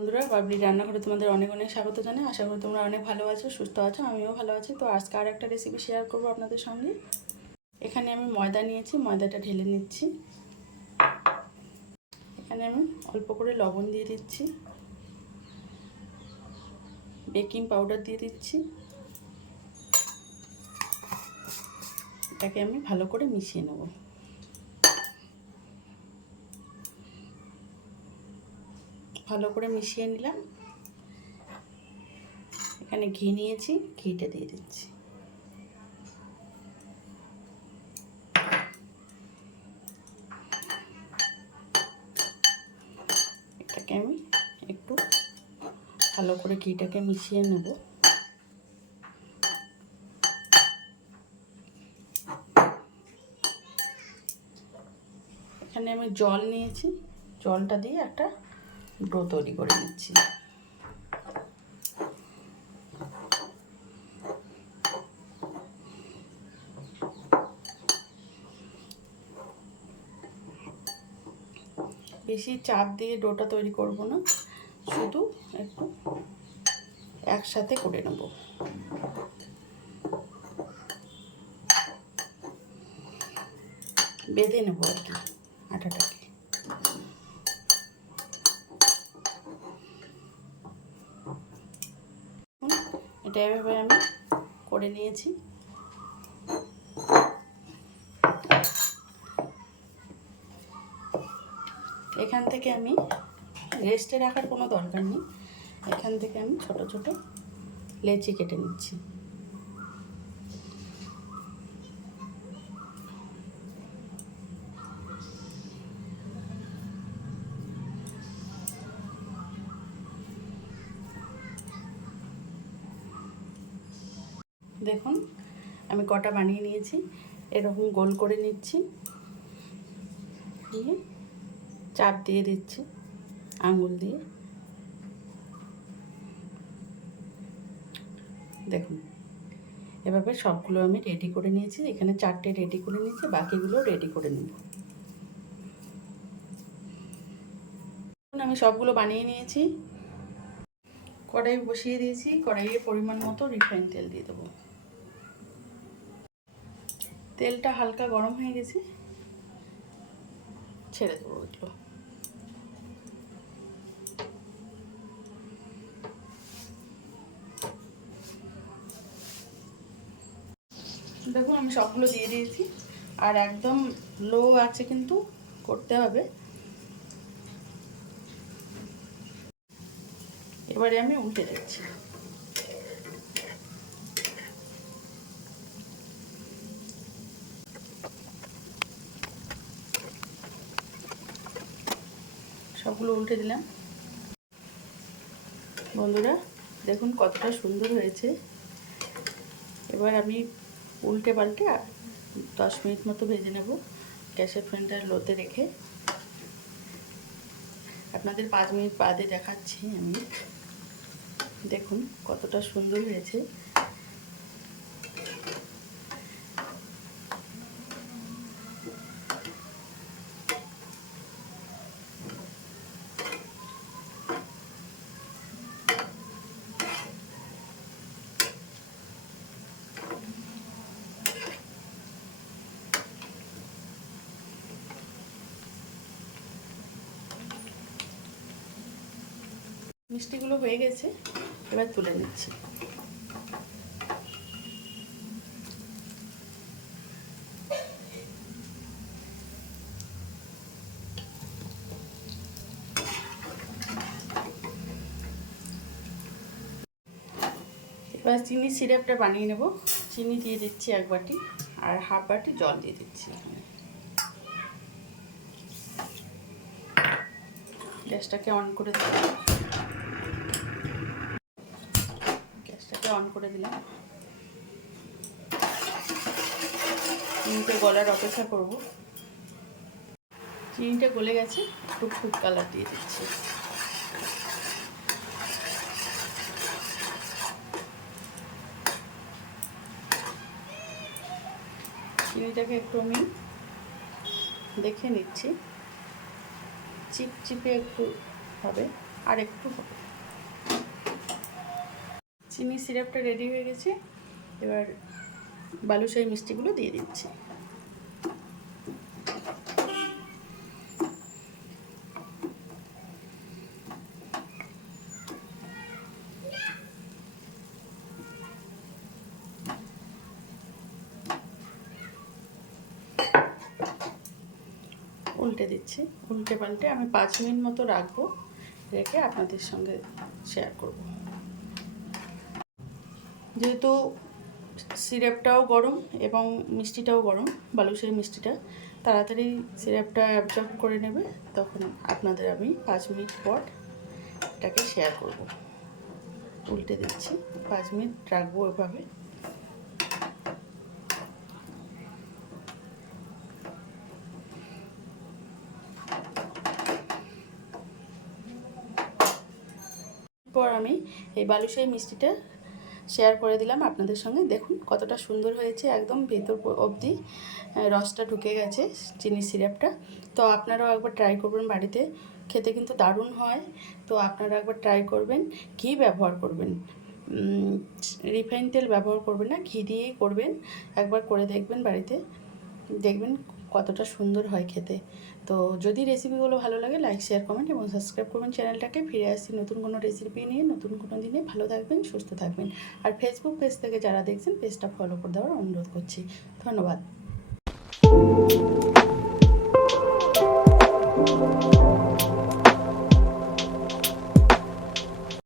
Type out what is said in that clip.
বন্ধুরা, বাবলি রান্নাঘরে তোমাদের অনেক অনেক স্বাগত জানাই। আশা করি তোমরা অনেক ভালো আছো, সুস্থ আছো। আমিও ভালো আছি। তো আজকে আর একটা রেসিপি শেয়ার করবো আপনাদের সঙ্গে। এখানে আমি ময়দা নিয়েছি, ময়দাটা ঢেলে নিচ্ছি। এখানে আমি অল্প করে লবণ দিয়ে দিচ্ছি, বেকিং পাউডার দিয়ে দিচ্ছি। এটাকে আমি ভালো করে মিশিয়ে নেব। ভালো করে মিশিয়ে নিলাম। এখানে ঘি নিয়েছি, ঘিটা দিয়ে দিচ্ছি। এটাকে আমি একটু ভালো করে ঘিটাকে মিশিয়ে নেব। এখানে আমি জল নিয়েছি, জলটা দিয়ে একটা ডো তৈরি করে নিচ্ছি। বেশি চাপ দিয়ে ডোটা তৈরি করব না, শুধু একটু একসাথে করে নেব। বেঁধে নেব আর কি আটাটাকে। এটা এভাবে আমি করে নিয়েছি। এখান থেকে আমি রেস্টে রাখার কোনো দরকার নেই। এখান থেকে আমি ছোট ছোট লেচি কেটে নিচ্ছি। দেখুন আমি কটা বানিয়ে নিয়েছি। এরকম গোল করে নিচ্ছি, দিয়ে চাপ দিয়ে দিচ্ছি আঙুল দিয়ে। দেখুন এভাবে সবগুলো আমি রেডি করে নিয়েছি। এখানে 4টে রেডি করে নিয়েছি, বাকিগুলো রেডি করে নেব। আমি সবগুলো বানিয়ে নিয়েছি। কড়াই বসিয়ে দিয়েছি, কড়াইয়ে পরিমাণ মতো রিফাইন তেল দিয়ে দেবো। তেলটা হালকা গরম হয়ে গেছে, ছেড়ে দেবো ওইগুলো। দেখুন আমি সবগুলো দিয়ে দিয়েছি, আর একদম লো আছে কিন্তু করতে হবে। এবারে আমি উল্টে দিচ্ছি। সবগুলো উল্টে দিলাম। বন্ধুরা দেখুন কতটা সুন্দর হয়েছে। এবার আমি উল্টে পাল্টে 10 মিনিট মতো ভেজে নেব, গ্যাসের ফ্লেমটা লোতে রেখে। আপনাদের 5 মিনিট বাদে দেখাচ্ছি আমি। দেখুন কতটা সুন্দর হয়েছে। মিষ্টিগুলো হয়ে গেছে, এবার তুলে নিচ্ছি। এবার চিনি সিরাপটা বানিয়ে নেব। চিনি দিয়ে দিচ্ছি 1 বাটি, আর হাফ বাটি জল দিয়ে দিচ্ছি। গ্যাসটাকে অন করে দিলাম। গ্যাসটাকে অন করে দিলাম। চিনিটা গলার অপেক্ষা করব। চিনিটা গলে গেছে, একটু ফুড কালার দিয়ে দিচ্ছি। চিনিটাকে একটু আমি দেখে নিচ্ছি, চিপচিপে একটু হবে, আর একটু হবে। চিনি সিরাপটা রেডি হয়ে গেছে, এবার বালুশাহী মিষ্টিগুলো দিয়ে দিচ্ছি। উল্টে দিচ্ছি, উল্টে পাল্টে আমি 5 মিনিট মতো রাখবো, রেখে আপনাদের সঙ্গে শেয়ার করব। যেহেতু সিরাপটাও গরম এবং মিষ্টিটাও গরম, বালুশাহী মিষ্টিটা তাড়াতাড়ি সিরাপটা অ্যাবজর্ব করে নেবে, তখন আপনাদের আমি 5 মিনিট পর এটাকে শেয়ার করব। উল্টে দিচ্ছি, 5 মিনিট রাখবো এভাবে। পর আমি এই বালুশাহী মিষ্টিটা শেয়ার করে দিলাম আপনাদের সঙ্গে। দেখুন কতটা সুন্দর হয়েছে, একদম ভেতর অবধি রসটা ঢুকে গেছে চিনি সিরাপটা। তো আপনারাও একবার ট্রাই করবেন বাড়িতে, খেতে কিন্তু দারুণ হয়। তো আপনারা একবার ট্রাই করবেন, ঘি ব্যবহার করবেন, রিফাইন তেল ব্যবহার করবেন না, ঘি দিয়েই করবেন। একবার করে দেখবেন বাড়িতে, দেখবেন কতটা সুন্দর হয় খেতে। তো যদি রেসিপিগুলো ভালো লাগে, লাইক, শেয়ার, কমেন্ট এবং সাবস্ক্রাইব করবেন চ্যানেলটাকে। ফিরে আসছি নতুন কোনো রেসিপি নিয়ে, নতুন কোনো দিনে। ভালো থাকবেন, সুস্থ থাকবেন। আর ফেসবুক পেজ থেকে যারা দেখছেন, পেজটা ফলো করে দেওয়ার অনুরোধ করছি। ধন্যবাদ।